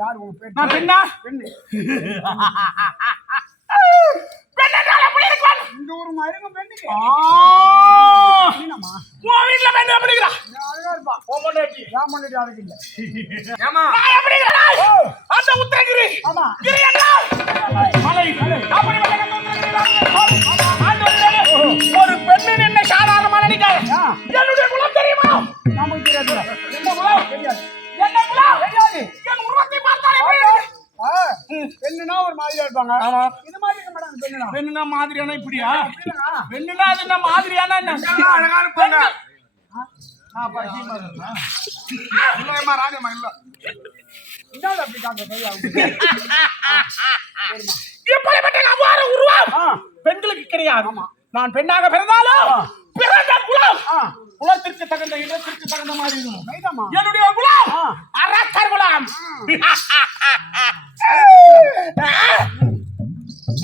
யார் உங்க பேர்? நான் பெண்ணா? பெண்ணு. பெண்ணால எப்படி இருக்கான்? இந்த ஒரு மருங்க பெண்ணுக்கு. என்னம்மா? உன் வீட்ல பெண்ணு எப்படி இருக்கா? அழகா இருப்பா. உன் பொண்டாட்டி. நான் பொண்டாட்டி அழகு இல்ல. ஏமா? நான் எப்படி இருக்கேன்? அந்த உத்தரகிரி. ஆமா. கிரி என்ன? மலை. அப்படி மலை அந்த உத்தரகிரி. ஆண்டவரே, ஒரு பெண்ணு என்ன சாதாரணமா நினைக்காத. என்னுடைய குலம் தெரியுமா? நமக்கு தெரியாது. என்ன குலம்? தெரியாது. என்ன குலம்? தெரியாது. என் உருவத்தை பார்த்தாலே எப்படி இருக்கு? பெண்ணுனா ஒரு மாதிரியா இருப்பாங்க. ஆமா. இது மாதிரி இருக்க மாட்டாங்க பெண்ணுனா. பெண்ணுனா மாதிரியான இப்படியா? பெண்ணுனா அது என்ன மாதிரியான என்ன? அழகா இருப்பாங்க. நான் பரிச்சயமா இருக்கேன். இல்லம்மா ராணியம்மா இல்ல. இந்தால அப்படி காங்க கையா. இப்படிப்பட்ட அவ்வாறு உருவம் பெண்களுக்கு கிடையாது. நான் பெண்ணாக பிறந்தாலும் பிறந்த குலம் குலத்திற்கு தகுந்த இடத்திற்கு தகுந்த மாதிரி இருக்கும். என்னுடைய குலம் அரக்கர் குலம்.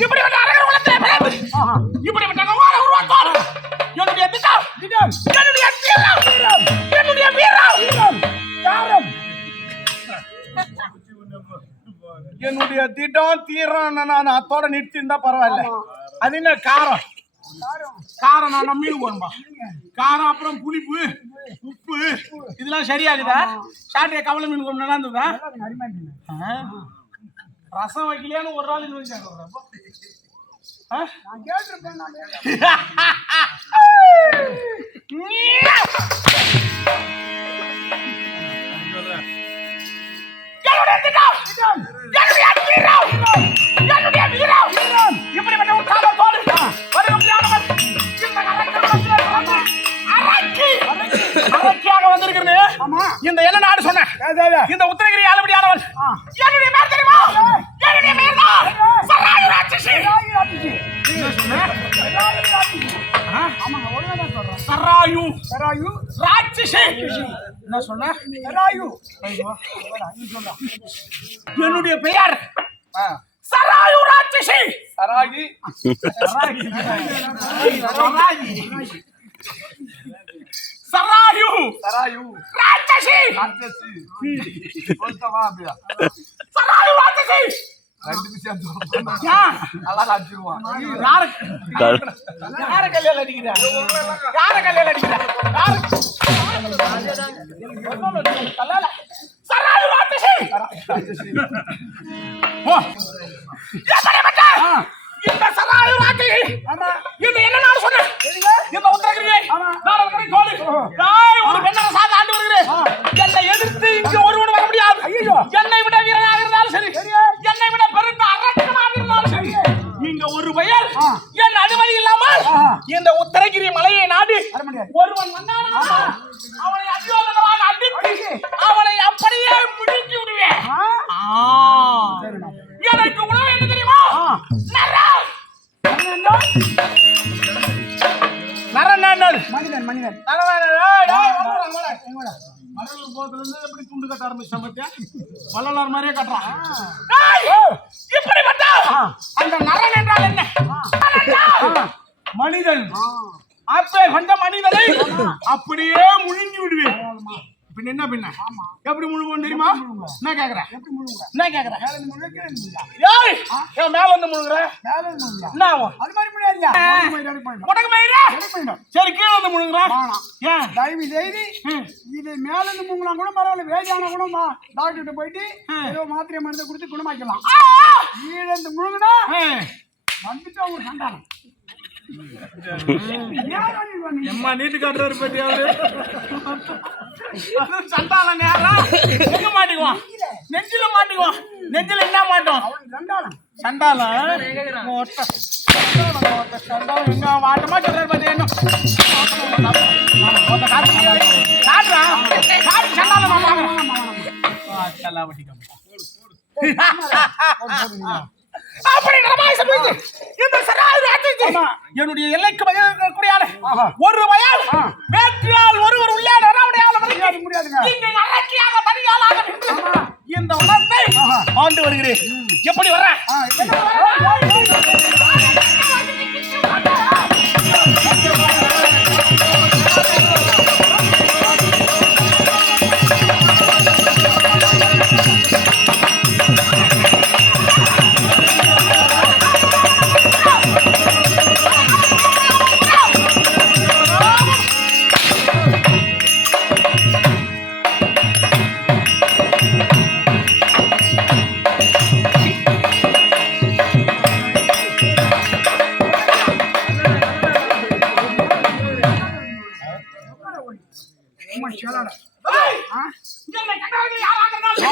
இப்படிப்பட்ட அரக்கர் குலத்திலே பிறந்து இப்படிப்பட்ட அவ்வாறு உருவாக்கோடு என்னுடைய திட்டம் என்னுடைய வீரம் என்னுடைய வீரம் காரம் என்னுடைய திட்டம் தீரம் நான் அத்தோட நிறுத்திருந்தா பரவாயில்ல. அது என்ன காரம்? காரம் நான் மீன் போடும்பா. காரம் அப்புறம் புளிப்பு உப்பு இதெல்லாம் சரியாகுதா? சாட்டிய கவலை மீன் கொண்டு நல்லா இருந்ததா? ரசம் வைக்கலையான்னு ஒரு நாள் இப்படிப்பட்ட ஒரு காலத்தோடு அரக்கியாக வந்திருக்கிறது. இந்த என்ன நாடு சொன்ன? இந்த உத்தரகிரி ஆளுபடியானவன். என்னுடைய பேர் தெரியுமா? என்னுடைய பேர் தான் சராயு ராட்சசி. சராயு சராயு ராட்சசி. என்ன சொன்ன? சராயு. என்னுடைய பெயர் சராயு ராட்சசி. சராயி சராயு சராயு சராயு ராட்சசி ராட்சசி சராயு ராட்சசி. ரெண்டு விஷயம் நல்லா அடிச்சிருவான். யார கல்யாணம் அடிக்கிறா? யார கல்யாணம் அடிக்கிறா? சராயு ராட்சசி. இந்த சராயு ராட்சசி இந்த என்ன நான் சொன்னேன்? இந்த உத்தரகிரியை ஒரு பெண்ணை சாக ஆண்டு வருகிறேன். என்னை எதிர்த்து இங்கு ஒருவன் வர முடியாது. என்னை விட வீரனாக இருந்தாலும் சரி, என்னை விட பெருத்த அரக்கனாக இருந்தாலும் சரி, இங்க ஒரு பெயர் என் அனுமதி இல்லாமல் இந்த உத்தரகிரி மலையை நாடி ஒருவன் வந்தானா அவனை அத்தியோகமாக அடித்து அவனை அப்படியே முடிஞ்சு விடுவேன். எனக்கு உணவு என்ன தெரியுமா? மனிதன் மனிதன் எப்படி துண்டு கட்ட ஆரம்பிச்சா வள்ளலார் மாதிரியே கட்டுறான். இப்படிப்பட்ட அந்த நரன் என்றால் என்ன? மனிதன். அப்பே கொண்ட மனிதனை அப்படியே முழுங்கி விடுவேன். பின்ன என்ன பின்ன எப்படி முழுங்க தெரியுமா? என்ன கேக்குறேன்? என்ன கேக்குறேன்? மேல வந்து முழுங்குற என்ன ஆகும்? அது மாதிரி சரி கீழே வந்து முழுங்குற. தயவு செய்து இது மேல இருந்து முங்கலாம் கூட பரவாயில்ல. வேதியான கூட டாக்டர் போயிட்டு ஏதோ மாத்திரை மருந்து கொடுத்து குணமாக்கலாம். கீழே இருந்து முழுங்குனா வந்துட்டு அவங்க சண்டானம் நீட்டு காட்டுறாரு பத்தியாவது சண்டால நேரம் எங்க மாட்டிக்குவான்? நெஞ்சில மாட்டிக்குவான். நெஞ்சில என்ன மாட்டோம்? சண்டாலம் சண்டாலம் எங்க வாட்டமா சொல்றாரு பத்தி என்ன என்னுடைய எல்லைக்கு ஒரு வயல் வேற்றியால் ஒருவர் உள்ளே இந்த உணர்வை ஆண்டு வருகிறேன். எப்படி வர்ற? கண்டவர்கள் யாராக இருந்தாலும்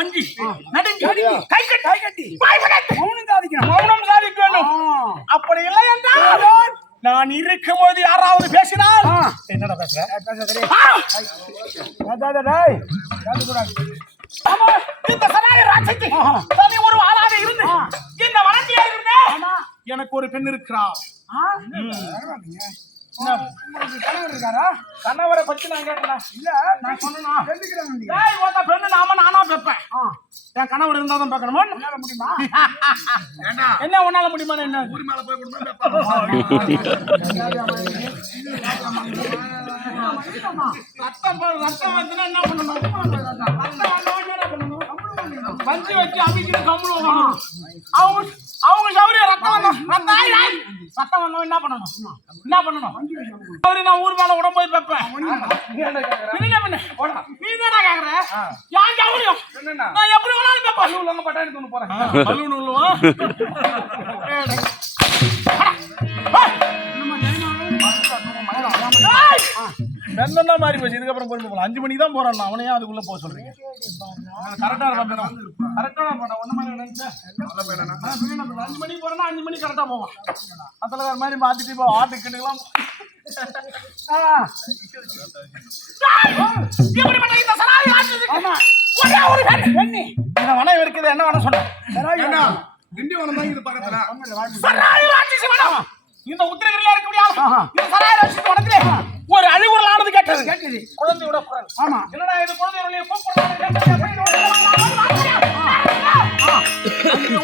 அஞ்சி நடுங்கி கை கட்டி வாய் விடத்து மௌனம் சாதிக்க வேண்டும். அப்படி இல்லை என்றால் நான் இருக்கும்போது யாராவது பேசினால் என்னடா பேசுற? இந்த சனாய ராட்சசி தனி ஒரு ஆளாக இருந்து இந்த வனத்திலே இருந்தேன். எனக்கு ஒரு பெண் இருக்கிறார். கணவரை பத்தி நான் கேட்டேன். இல்ல நான் சொன்னா பெண்ணு நானா பெப்பேன். என் கணவர் இருந்தா தான் பார்க்கணுமா? முடியுமா? என்ன உன்னால முடியுமா? என்ன உரிமையில போய் ரத்தம் வந்துன்னா என்ன பண்ணணும்? பஞ்சு வச்சு அமிக்கிட்டு கம்முன்னு அவங்க சௌரிய ரத்தம் வந்தோம் என்ன பண்ணணும்? நான் ஊர் மேல உடம்பு போய் வைப்பேன். நீ என்னடா கேக்குற? யான் சௌரியம் நான் எப்படி வேணாலும் வைப்பேன். பட்டாணி தூண்டு போறேன். என்னன்னா மாறி போச்சு. இதுக்கப்புறம் பொறுமை போகலாம். 5 மணிக்கு தான் போறான். அவனையும் அதுக்குள்ள போக சொல்றீங்க. கரெக்டா இருப்பான். கரெக்டா இருப்பான். ஒண்ணு மாதிரி நினைச்சேன். 5 மணிக்கு போறேன்னா 5 மணிக்கு கரெக்டா போவான். அதுல மாதிரி மாத்திட்டு இப்போ ஆட்டுக்கிட்டுலாம் வனம் இருக்குது. என்ன வனம் சொன்ன? இந்த உத்திரகிரியில இருக்க முடியாது. வனத்திலே ஒரு அழிவுகள் ஆனது கேட்டது. குழந்தையோட குரல். ஆமா. என்னடா இது குழந்தையோட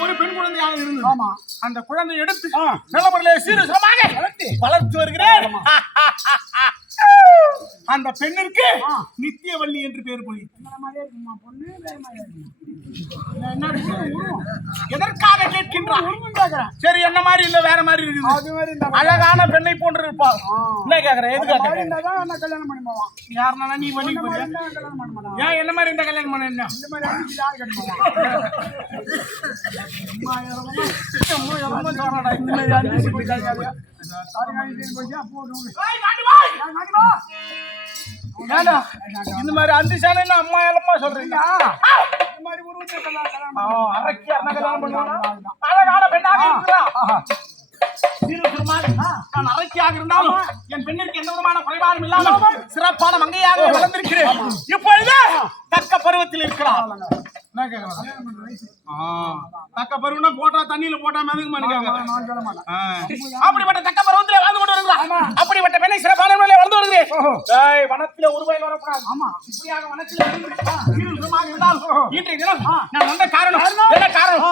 ஒரு பெண் குழந்தையாக இருந்தது. ஆமா. அந்த குழந்தை எடுத்து நிலமரிலே சீரசமாக வளர்த்து வருகிறேன். அந்த பெண்ணிற்கு நித்தியவள்ளி என்று பெயர் போய் எதற்காக கேட்கின்றார்? சரி என்ன மாதிரி இல்ல வேற மாதிரி இருக்குது. அழகான பெண்ணை போன்று இருப்பாள். என்ன கேக்குற? எதுக்காக கல்யாணம் பண்ணி போவான்? யாருனா நீ பண்ணி போறியா? ஏன் என்ன மாதிரி இந்த கல்யாணம் பண்ண? என்ன இந்த மாதிரி அஞ்சு சேனல் அம்மா எல்லம்மா சொல்றீங்க. அழகான பெண்ணாக இருக்கிறான். நான் அரக்கியாக இருந்தாலும் என் பெண்ணிற்கு எந்த விதமான குறைபாடும் இல்லாமல் சிறப்பான மங்கையாக வளர்ந்திருக்கிறேன். இப்பொழுது தக்க பருவத்தில் இருக்கிறான். தக்க பருவம்னா போட்டா தண்ணியில போட்டா மிதக்குமான்னு அப்படிப்பட்ட தக்க பருவத்திலே வாழ்ந்து கொண்டு வருகிறான். அப்படிப்பட்ட பெண்ணை சிறப்பான முறையில் வளர்ந்து வருகிறேன். வனத்திலே ஒரு வயல் வரக்கூடாது. ஆமா, இப்படியாக வனத்திலே இருந்தால் இன்றைய தினம் நான் வந்த காரணம் என்ன காரணம்?